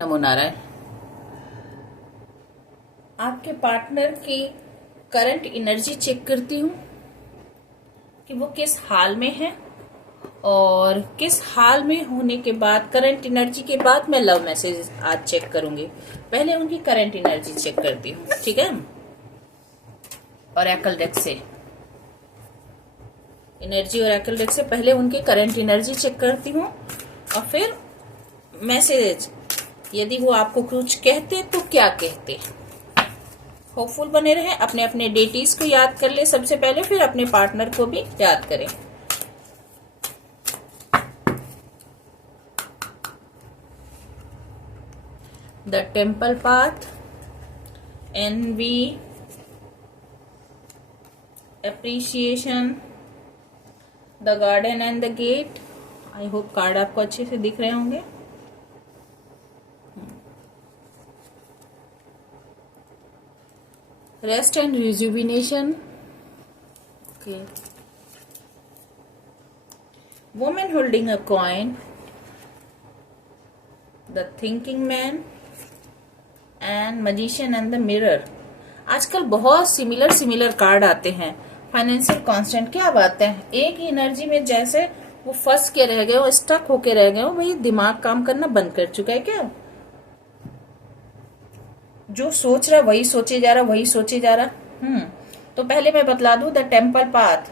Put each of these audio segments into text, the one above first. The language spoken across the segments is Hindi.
नमो नारायण। आपके पार्टनर की करंट एनर्जी चेक करती हूँ कि वो किस हाल में है, और किस हाल में होने के बाद करंट एनर्जी के बाद मैं लव मैसेज आज चेक करूंगी। पहले उनकी करंट एनर्जी चेक करती हूँ, ठीक है। ओरेकल डेक से एनर्जी, ओरेकल डेक से पहले उनकी करंट एनर्जी चेक करती हूँ और फिर मैसेज, यदि वो आपको कुछ कहते तो क्या कहते। होपफुल बने रहे, अपने अपने डेटीज को याद कर ले सबसे पहले, फिर अपने पार्टनर को भी याद करें। The temple path, envy, appreciation, the garden and the gate. I hope card आपको अच्छे से दिख रहे होंगे। Rest and rejuvenation, okay. Woman holding a coin, the thinking man and magician and the mirror। आजकल बहुत सिमिलर कार्ड आते हैं। फाइनेंशियल कांस्टेंट, क्या बात है, एक ही एनर्जी में जैसे वो फंस के रह गए हो, स्टक होके रह गए हो। भाई दिमाग काम करना बंद कर चुका है क्या? जो सोच रहा वही सोचे जा रहा। तो पहले मैं बतला दूं, द टेम्पल पाथ।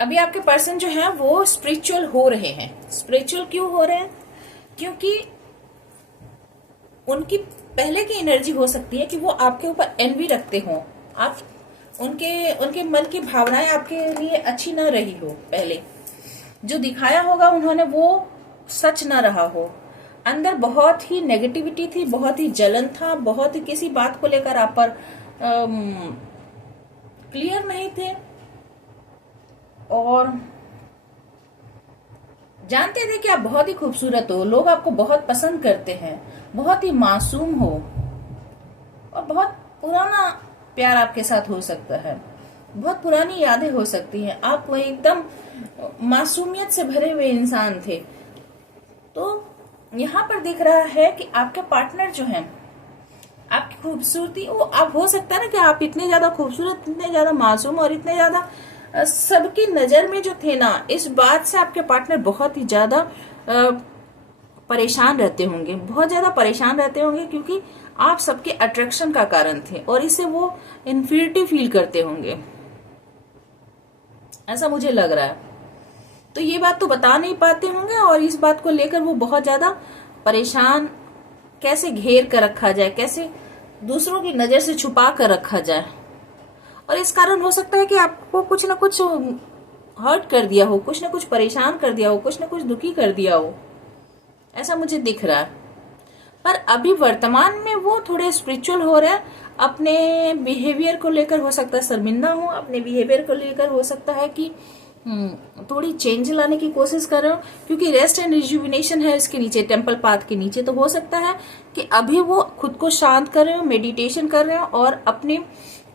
अभी आपके पर्सन जो है वो स्पिरिचुअल हो रहे हैं। स्पिरिचुअल क्यों हो रहे हैं? क्योंकि उनकी पहले की एनर्जी हो सकती है कि वो आपके ऊपर एनवी रखते हो, आप उनके मन की भावनाएं आपके लिए अच्छी ना रही हो। पहले जो दिखाया होगा उन्होंने वो सच ना रहा हो। अंदर बहुत ही नेगेटिविटी थी, बहुत ही जलन था, बहुत ही किसी बात को लेकर आप पर क्लियर नहीं थे, और जानते थे कि आप बहुत ही खूबसूरत हो, लोग आपको बहुत पसंद करते हैं, बहुत ही मासूम हो, और बहुत पुराना प्यार आपके साथ हो सकता है, बहुत पुरानी यादें हो सकती हैं। आप वो एकदम मासूमियत से भरे हुए इंसान थे। तो यहाँ पर दिख रहा है कि आपके पार्टनर जो है, आपकी खूबसूरती, वो आप हो सकता है ना कि आप इतने ज्यादा खूबसूरत, इतने ज्यादा मासूम और इतने ज्यादा सबकी नजर में जो थे ना, इस बात से आपके पार्टनर बहुत ही ज्यादा परेशान रहते होंगे, बहुत ज्यादा परेशान रहते होंगे, क्योंकि आप सबके अट्रैक्शन का कारण थे और इससे वो इन्फीरिटी फील करते होंगे, ऐसा मुझे लग रहा है। तो ये बात तो बता नहीं पाते होंगे, और इस बात को लेकर वो बहुत ज्यादा परेशान, कैसे घेर कर रखा जाए, कैसे दूसरों की नजर से छुपा कर रखा जाए। और इस कारण हो सकता है कि आपको कुछ ना कुछ हर्ट कर दिया हो, कुछ ना कुछ परेशान कर दिया हो, कुछ ना कुछ दुखी कर दिया हो, ऐसा मुझे दिख रहा है। पर अभी वर्तमान में वो थोड़े स्पिरिचुअल हो रहे हैं। अपने बिहेवियर को लेकर हो सकता है शर्मिंदा हो, अपने बिहेवियर को लेकर हो सकता है कि थोड़ी चेंज लाने की कोशिश कर रहे हो, क्योंकि रेस्ट एंड रिजुविनेशन है इसके नीचे, टेम्पल पाथ के नीचे। तो हो सकता है कि अभी वो खुद को शांत कर रहे हो, मेडिटेशन कर रहे हो, और अपने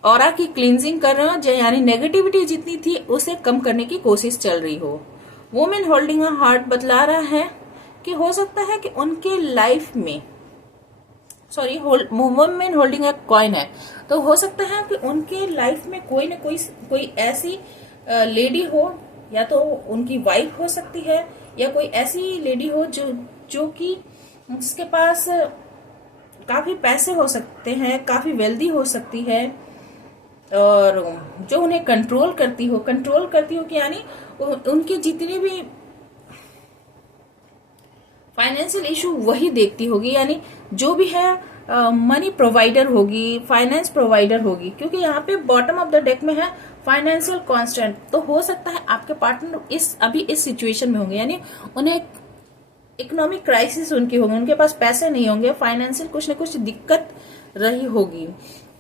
ऑरा की क्लींजिंग कर रहे हो, यानी नेगेटिविटी जितनी थी उसे कम करने की कोशिश चल रही हो। वुमेन होल्डिंग अ हार्ट बतला रहा है कि हो सकता है कि उनके लाइफ में, sorry, women holding a coin है, तो हो सकता है कि उनके लाइफ में कोई न कोई ऐसी लेडी हो, या तो उनकी वाइफ हो सकती है, या कोई ऐसी लेडी हो जो कि जिसके पास काफी पैसे हो सकते हैं, काफी वेल्दी हो सकती है, और जो उन्हें कंट्रोल करती हो कि यानी उनके जितने भी फाइनेंशियल इशू वही देखती होगी, यानी जो भी है मनी प्रोवाइडर होगी, फाइनेंस प्रोवाइडर होगी, क्योंकि यहाँ पे बॉटम ऑफ द डेक में है फाइनेंशियल कांस्टेंट। तो हो सकता है आपके पार्टनर अभी इस सिचुएशन में होंगे, यानी उन्हें इकोनॉमिक क्राइसिस उनकी होगी, उनके पास पैसे नहीं होंगे, फाइनेंशियल कुछ न कुछ दिक्कत रही होगी।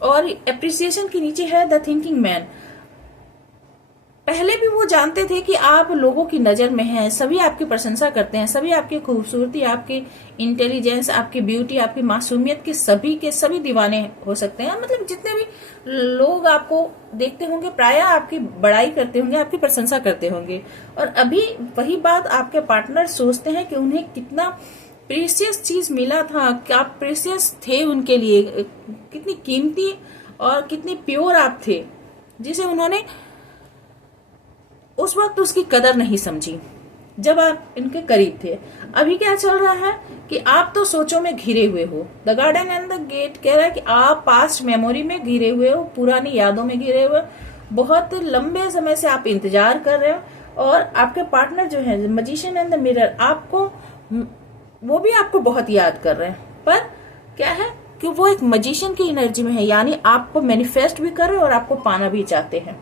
और एप्रिसिएशन के नीचे है द थिंकिंग मैन। पहले भी वो जानते थे कि आप लोगों की नजर में हैं, सभी आपकी प्रशंसा करते हैं, सभी आपकी खूबसूरती, आपकी इंटेलिजेंस, आपकी ब्यूटी, आपकी मासूमियत के सभी दीवाने हो सकते हैं। मतलब जितने भी लोग आपको देखते होंगे प्रायः आपकी बड़ाई करते होंगे, आपकी प्रशंसा करते होंगे। और अभी वही बात आपके पार्टनर सोचते हैं कि उन्हें कितना प्रेशियस चीज मिला था, क्या प्रेशियस थे उनके लिए, कितनी कीमती और कितनी प्योर आप थे, जिसे उन्होंने उस वक्त उसकी कदर नहीं समझी जब आप इनके करीब थे। अभी क्या चल रहा है कि आप तो सोचों में घिरे हुए हो। The garden and the gate कह रहा है कि आप पास्ट मेमोरी में घिरे हुए हो, पुरानी यादों में घिरे हुए हो, बहुत लंबे समय से आप इंतजार कर रहे हो। और आपके पार्टनर जो है मैजिशियन एंड द मिरर, आपको वो भी आपको बहुत याद कर रहे हैं। पर क्या है कि वो एक मैजिशियन की एनर्जी में है, यानी आपको मैनिफेस्ट भी कर रहे हैं और आपको पाना भी चाहते हैं।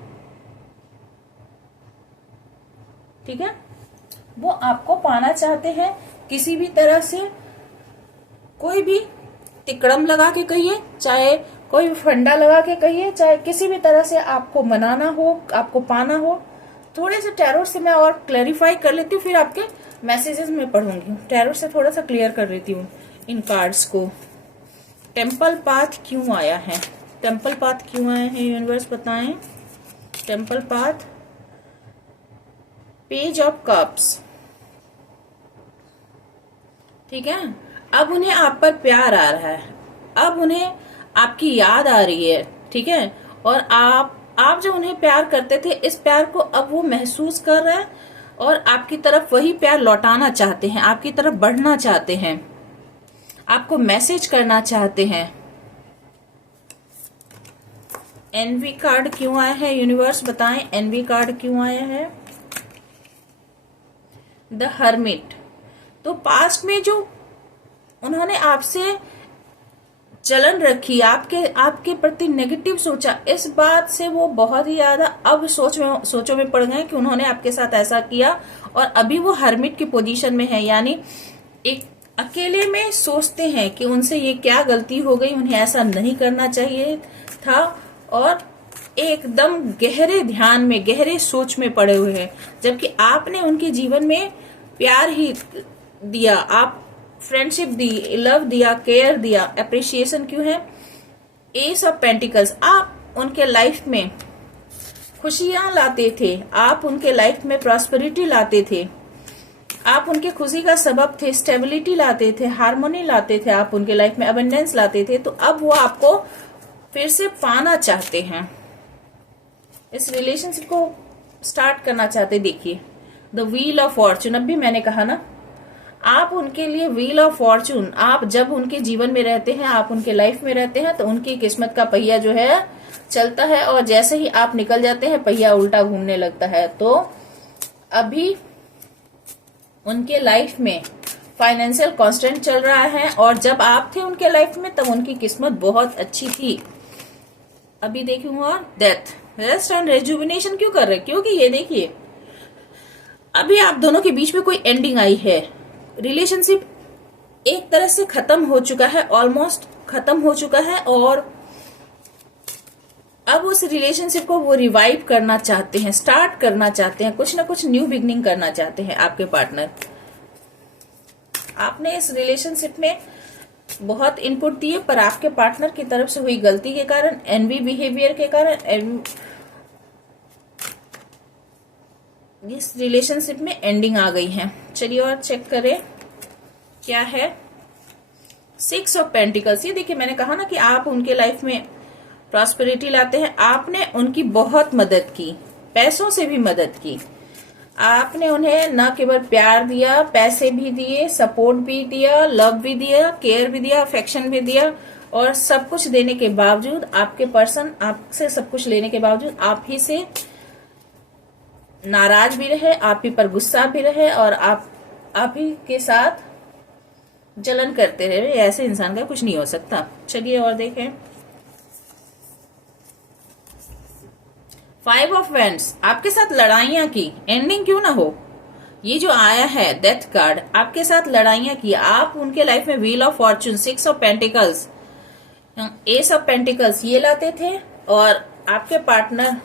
ठीक है, वो आपको पाना चाहते हैं किसी भी तरह से, कोई भी तिकड़म लगा के कहिए, चाहे कोई भी फंडा लगा के कहिए, चाहे किसी भी तरह से आपको मनाना हो, आपको पाना हो। थोड़े से टैरोट से मैं और क्लैरिफाई कर लेती हूँ, फिर आपके मैसेजेस में पढ़ूंगी। टैरोट से थोड़ा सा क्लियर कर लेती हूँ इन कार्ड्स को। टेम्पल पाथ क्यों आया है, टेम्पल पाथ क्यों आया है, यूनिवर्स बताएं। Temple path, page of cups, ठीक है। अब उन्हें आप पर प्यार आ रहा है, अब उन्हें आपकी याद आ रही है, ठीक है। और आप जो उन्हें प्यार करते थे, इस प्यार को अब वो महसूस कर रहे हैं और आपकी तरफ वही प्यार लौटाना चाहते हैं, आपकी तरफ बढ़ना चाहते हैं, आपको मैसेज करना चाहते हैं। एनवी कार्ड क्यों आया है, यूनिवर्स बताएं एनवी कार्ड क्यों आया है। द हर्मिट, तो पास्ट में जो उन्होंने आपसे जलन रखी, आपके प्रति नेगेटिव सोचा, इस बात से वो बहुत ही ज्यादा अब सोचों में पड़ गए कि उन्होंने आपके साथ ऐसा किया। और अभी वो हर्मिट की पोजीशन में है, यानी एक अकेले में सोचते हैं कि उनसे ये क्या गलती हो गई, उन्हें ऐसा नहीं करना चाहिए था। और एकदम गहरे ध्यान में, गहरे सोच में पड़े हुए हैं, जबकि आपने उनके जीवन में प्यार ही दिया, आप फ्रेंडशिप दी, लव दिया, केयर दिया, अप्रिसिएशन क्यों है। एस ऑफ पेंटिकल्स, आप उनके लाइफ में खुशियां लाते थे, आप उनके लाइफ में प्रॉस्पेरिटी लाते थे, आप उनके खुशी का सबब थे, स्टेबिलिटी लाते थे, हार्मोनी लाते थे, आप उनके लाइफ में अबंडेंस लाते थे। तो अब वो आपको फिर से पाना चाहते हैं, इस रिलेशनशिप को स्टार्ट करना चाहते। देखिए द व्हील ऑफ फॉर्चून, अब भी मैंने कहा ना, आप उनके लिए व्हील ऑफ फॉर्चून, आप जब उनके जीवन में रहते हैं, आप उनके लाइफ में रहते हैं, तो उनकी किस्मत का पहिया जो है चलता है, और जैसे ही आप निकल जाते हैं पहिया उल्टा घूमने लगता है। तो अभी उनके लाइफ में फाइनेंशियल कांस्टेंट चल रहा है, और जब आप थे उनके लाइफ में तब उनकी किस्मत बहुत अच्छी थी। अभी देखूंगा डेथ, रेस्ट एंड रेजुविनेशन क्यों कर रहे, क्योंकि ये देखिए अभी आप दोनों के बीच में कोई एंडिंग आई है, रिलेशनशिप एक तरह से खत्म हो चुका है, ऑलमोस्ट खत्म हो चुका है, और अब उस रिलेशनशिप को वो रिवाइव करना चाहते हैं, स्टार्ट करना चाहते हैं, कुछ ना कुछ न्यू बिगनिंग करना चाहते हैं आपके पार्टनर। आपने इस रिलेशनशिप में बहुत इनपुट दिए, पर आपके पार्टनर की तरफ से हुई गलती के कारण, एनवी बिहेवियर के कारण इस रिलेशनशिप में एंडिंग आ गई है। चलिए और चेक करें क्या है। 6 ऑफ पेंटिकल्स, ये देखिए मैंने कहा ना कि आप उनके लाइफ में प्रॉस्पेरिटी लाते हैं, आपने उनकी बहुत मदद की, पैसों से भी मदद की, आपने उन्हें न केवल प्यार दिया, पैसे भी दिए, सपोर्ट भी दिया, लव भी दिया, केयर भी दिया, अफेक्शन भी दिया, और सब कुछ देने के बावजूद आपके पर्सन आपसे सब कुछ लेने के बावजूद आप ही से नाराज भी रहे, आप ही पर गुस्सा भी रहे, और आप ही के साथ जलन करते रहे। ऐसे इंसान का कुछ नहीं हो सकता। चलिए और देखें 5 ऑफ वैंड्स, आपके साथ लड़ाइयां की, एंडिंग क्यों ना हो। ये जो आया है डेथ कार्ड, आपके साथ लड़ाइयां की, आप उनके लाइफ में wheel of Fortune, 6 of pentacles, S of pentacles ये लाते थे, और आपके पार्टनर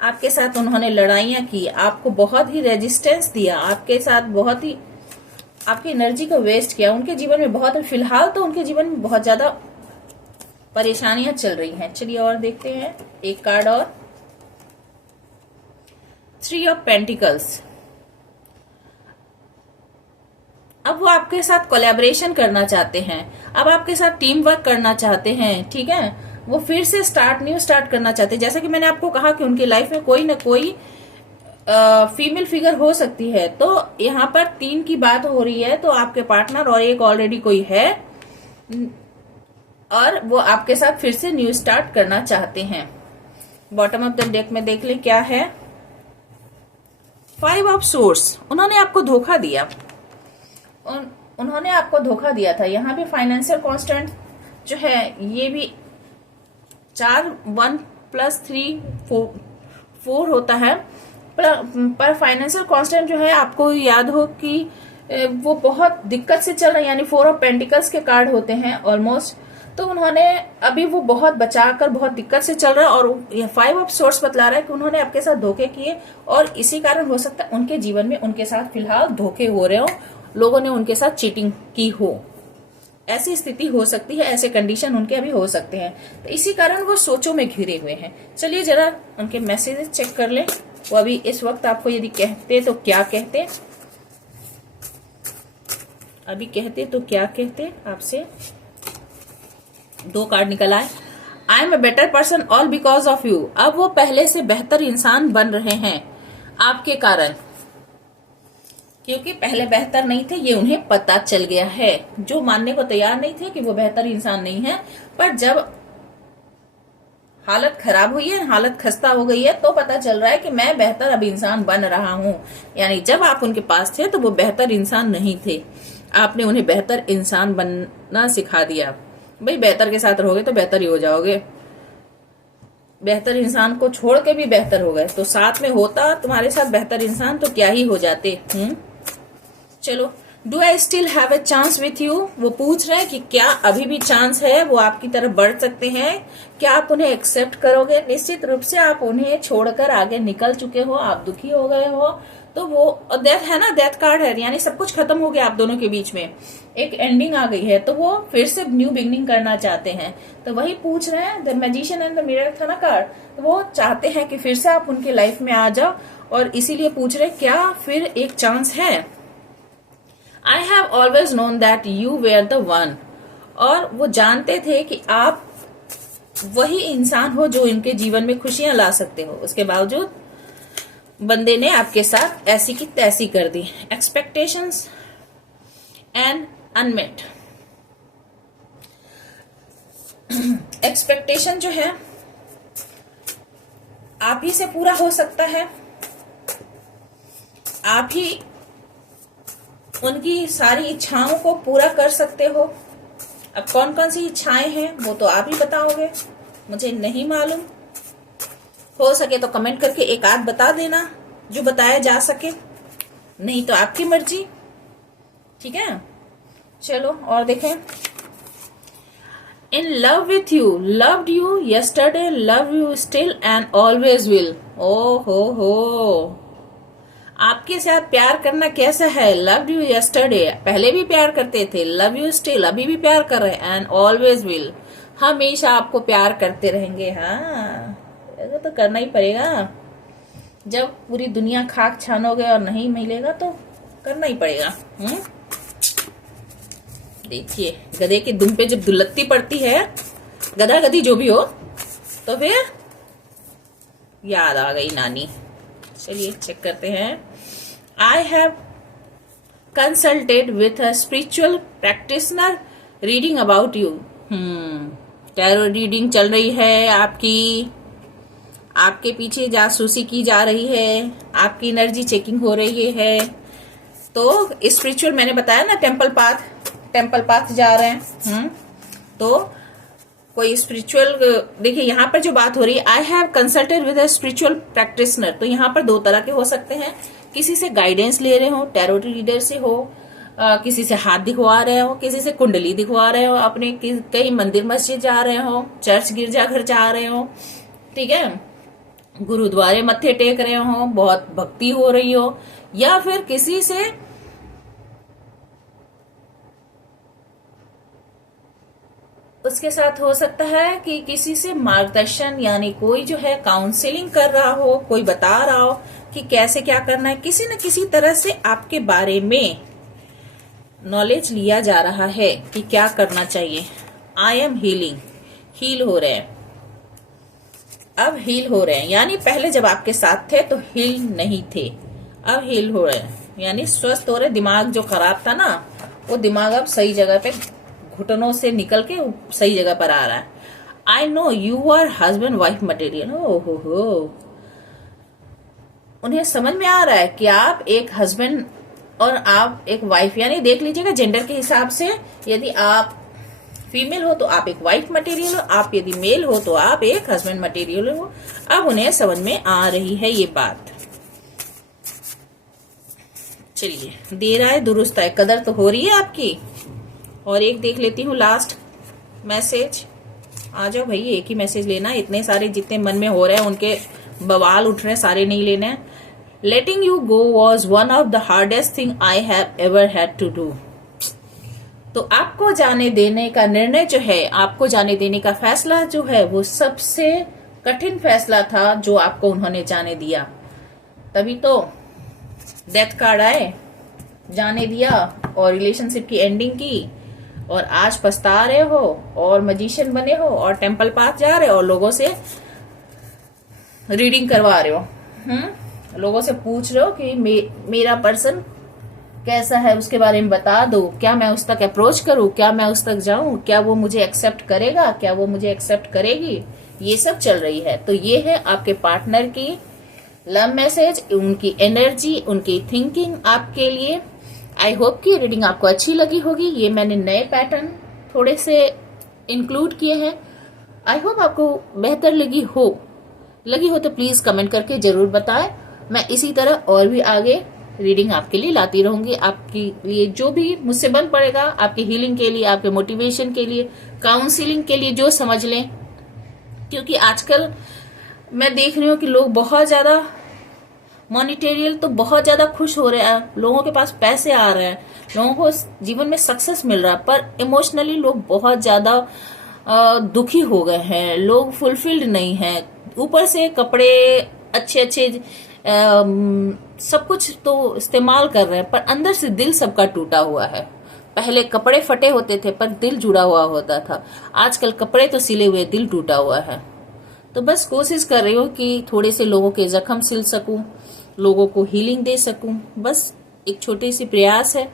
आपके साथ उन्होंने लड़ाइयां की, आपको बहुत ही रेजिस्टेंस दिया, आपके साथ बहुत ही आपकी एनर्जी को वेस्ट किया, उनके जीवन में बहुत, फिलहाल तो उनके जीवन में बहुत ज्यादा परेशानियां चल रही हैं। चलिए और देखते हैं एक कार्ड और, 3 ऑफ पेंटिकल्स, अब वो आपके साथ कोलैबोरेशन करना चाहते हैं, अब आपके साथ टीम वर्क करना चाहते हैं, ठीक है। वो फिर से न्यू स्टार्ट करना चाहते हैं। जैसा कि मैंने आपको कहा कि उनकी लाइफ में कोई ना कोई फीमेल फिगर हो सकती है। तो यहाँ पर 3 की बात हो रही है, तो आपके पार्टनर और एक ऑलरेडी कोई है और वो आपके साथ फिर से न्यू स्टार्ट करना चाहते हैं। बॉटम ऑफ द डेक में देख ले क्या है। 5 ऑफ सोर्स, उन्होंने आपको धोखा दिया, उन्होंने आपको धोखा दिया था। यहाँ पे फाइनेंशियल कांस्टेंट जो है ये भी 4 1 + 3 4 होता है। पर फाइनेंशियल कांस्टेंट जो है आपको याद हो कि वो बहुत दिक्कत से चल रहा है, यानी 4 ऑफ पेंटिकल्स के कार्ड होते हैं ऑलमोस्ट। तो उन्होंने अभी वो बहुत बचाकर बहुत दिक्कत से चल रहा है, और ये 5 ऑफ सोर्स बतला रहा है कि उन्होंने आपके साथ धोखे किए, और इसी कारण हो सकता है उनके जीवन में उनके साथ फिलहाल धोखे हो रहे हो, लोगों ने उनके साथ चीटिंग की हो, ऐसी स्थिति हो सकती है, ऐसे कंडीशन उनके अभी हो सकते हैं। तो इसी कारण वो सोचों में घिरे हुए हैं। चलिए जरा उनके मैसेजेस चेक कर लें, वो अभी इस वक्त आपको यदि कहते तो क्या कहते, अभी कहते तो क्या कहते आपसे। 2 कार्ड निकल आए। I am a better person all because of you. अब वो पहले से बेहतर इंसान बन रहे हैं आपके कारण, क्योंकि पहले बेहतर नहीं थे, ये उन्हें पता चल गया है। जो मानने को तैयार नहीं थे कि वो बेहतर इंसान नहीं है, पर जब हालत खराब हुई है, हालत खस्ता हो गई है, तो पता चल रहा है कि मैं बेहतर अब इंसान बन रहा हूं। यानी जब आप उनके पास थे तो वो बेहतर इंसान नहीं थे, आपने उन्हें बेहतर इंसान बनना सिखा दिया। भाई बेहतर के साथ रहोगे तो बेहतर ही हो जाओगे, बेहतर इंसान को छोड़ के भी बेहतर हो गए, तो साथ में होता तुम्हारे साथ बेहतर इंसान तो क्या ही हो जाते। चलो, do I still have a chance with you. वो पूछ रहे हैं कि क्या अभी भी चांस है, वो आपकी तरफ बढ़ सकते हैं, क्या आप उन्हें एक्सेप्ट करोगे। निश्चित रूप से आप उन्हें छोड़कर आगे निकल चुके हो, आप दुखी हो गए हो, तो वो डेथ है ना, डेथ कार्ड है, यानी सब कुछ खत्म हो गया आप दोनों के बीच में, एक एंडिंग आ गई है, तो वो फिर से न्यू बिगनिंग करना चाहते हैं। तो वही पूछ रहे हैं, the magician and the mirror था ना कार्ड, तो वो चाहते हैं कि फिर से आप उनके लाइफ में आ जाओ, और इसीलिए पूछ रहे क्या फिर एक चांस है। I have always known that you were the one. और वो जानते थे कि आप वही इंसान हो जो इनके जीवन में खुशियां ला सकते हो, उसके बावजूद बंदे ने आपके साथ ऐसी की तैसी कर दी। Expectations and unmet. एक्सपेक्टेशन जो है आप ही से पूरा हो सकता है, आप ही उनकी सारी इच्छाओं को पूरा कर सकते हो। अब कौन कौन सी इच्छाएं हैं वो तो आप ही बताओगे, मुझे नहीं मालूम। हो सके तो कमेंट करके एक आध बता देना जो बताया जा सके, नहीं तो आपकी मर्जी, ठीक है। चलो और देखें। In love with you, loved you yesterday, love you still and always will. ओ हो, आपके साथ प्यार करना कैसा है। लव्ड यू यस्टरडे, पहले भी प्यार करते थे, लव यू स्टिल, अभी भी प्यार कर रहे हैं, एंड ऑलवेज विल, हमेशा आपको प्यार करते रहेंगे। हाँ, ऐसा तो करना ही पड़ेगा, जब पूरी दुनिया खाक छानोगे और नहीं मिलेगा तो करना ही पड़ेगा। देखिए, गधे के दुम पे जब दुलत्ती पड़ती है, गधा गधी जो भी हो, तो फिर याद आ गई नानी। चलिए चेक करते हैं। I have consulted with a spiritual practitioner reading about you. Tarot reading चल रही है आपकी, आपके पीछे जासूसी की जा रही है, आपकी एनर्जी चेकिंग हो रही है। तो स्पिरिचुअल मैंने बताया ना, टेम्पल पाथ जा रहे हैं। तो कोई स्पिरिचुअल, देखिए यहाँ पर जो बात हो रही है, I have consulted with a spiritual practitioner, तो यहाँ पर 2 तरह के हो सकते हैं। किसी से गाइडेंस ले रहे हो, टैरो रीडर से हो, किसी से हाथ दिखवा रहे हो, किसी से कुंडली दिखवा रहे हो, अपने कई मंदिर मस्जिद जा रहे हो, चर्च गिरजाघर जा रहे हो, ठीक है, गुरुद्वारे मत्थे टेक रहे हो, बहुत भक्ति हो रही हो, या फिर किसी से उसके साथ हो सकता है कि किसी से मार्गदर्शन, यानी कोई जो है काउंसलिंग कर रहा हो, कोई बता रहा हो कि कैसे क्या करना है, किसी न किसी तरह से आपके बारे में नॉलेज लिया जा रहा है कि क्या करना चाहिए। आई एम हीलिंग, हील हो रहे हैं, अब हील हो रहे हैं। यानी पहले जब आपके साथ थे तो हील नहीं थे, अब हील हो रहे हैं, यानी स्वस्थ हो रहे। दिमाग जो खराब था ना, वो दिमाग अब सही जगह पे, घुटनों से निकल के सही जगह पर आ रहा है। I know you are husband wife material. हो उन्हें समझ में आ रहा है कि आप एक हस्बैंड और आप एक वाइफ, यानी देख लीजिएगा जेंडर के हिसाब से, यदि आप फीमेल हो तो आप एक वाइफ मटेरियल हो, आप यदि मेल हो तो आप एक हस्बैंड मटेरियल हो। अब उन्हें समझ में आ रही है ये बात। चलिए, देर आए दुरुस्त आए, कदर तो हो रही है आपकी। और एक देख लेती हूँ लास्ट मैसेज। आ जाओ भाई, एक ही मैसेज लेना, इतने सारे जितने मन में हो रहे हैं उनके बवाल उठ रहे हैं, सारे नहीं लेने हैं। Letting you go was one of the hardest thing I have ever had to do. तो आपको जाने देने का निर्णय जो है, आपको जाने देने का फैसला जो है, वो सबसे कठिन फैसला था जो आपको उन्होंने जाने दिया। तभी तो डेथ कार्ड आए, जाने दिया और रिलेशनशिप की एंडिंग की, और आज पछता रहे हो और मजिशियन बने हो और टेम्पल पास जा रहे हो और लोगों से रीडिंग करवा रहे हो। लोगों से पूछ रहे हो कि मेरा पर्सन कैसा है, उसके बारे में बता दो, क्या मैं उस तक अप्रोच करूं, क्या मैं उस तक जाऊं, क्या वो मुझे एक्सेप्ट करेगा, क्या वो मुझे एक्सेप्ट करेगी, ये सब चल रही है। तो ये है आपके पार्टनर की लव मैसेज, उनकी एनर्जी, उनकी थिंकिंग आपके लिए। आई होप कि रीडिंग आपको अच्छी लगी होगी। ये मैंने नए पैटर्न थोड़े से इंक्लूड किए हैं। आई होप आपको बेहतर लगी हो तो प्लीज कमेंट करके जरूर बताएं। मैं इसी तरह और भी आगे रीडिंग आपके लिए लाती रहूंगी। आपके लिए जो भी मुझसे बन पड़ेगा, आपकी हीलिंग के लिए, आपके मोटिवेशन के लिए, काउंसलिंग के लिए, जो समझ लें। क्योंकि आजकल मैं देख रही हूँ कि लोग बहुत ज्यादा मॉनिटेरियल तो बहुत ज्यादा खुश हो रहे हैं, लोगों के पास पैसे आ रहे हैं, लोगों को जीवन में सक्सेस मिल रहा है, पर इमोशनली लोग बहुत ज्यादा दुखी हो गए हैं, लोग फुलफिल्ड नहीं हैं। ऊपर से कपड़े अच्छे अच्छे सब कुछ तो इस्तेमाल कर रहे हैं, पर अंदर से दिल सबका टूटा हुआ है। पहले कपड़े फटे होते थे पर दिल जुड़ा हुआ होता था, आजकल कपड़े तो सिले हुए, दिल टूटा हुआ है। तो बस कोशिश कर रही हूँ कि थोड़े से लोगों के जख्म सिल सकूं, लोगों को हीलिंग दे सकूं, बस एक छोटी सी प्रयास है।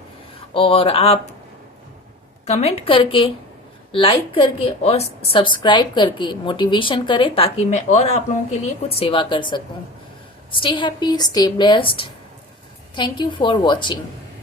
और आप कमेंट करके, लाइक करके और सब्सक्राइब करके मोटिवेशन करें, ताकि मैं और आप लोगों के लिए कुछ सेवा कर सकूं। Stay happy, stay blessed. Thank you for watching.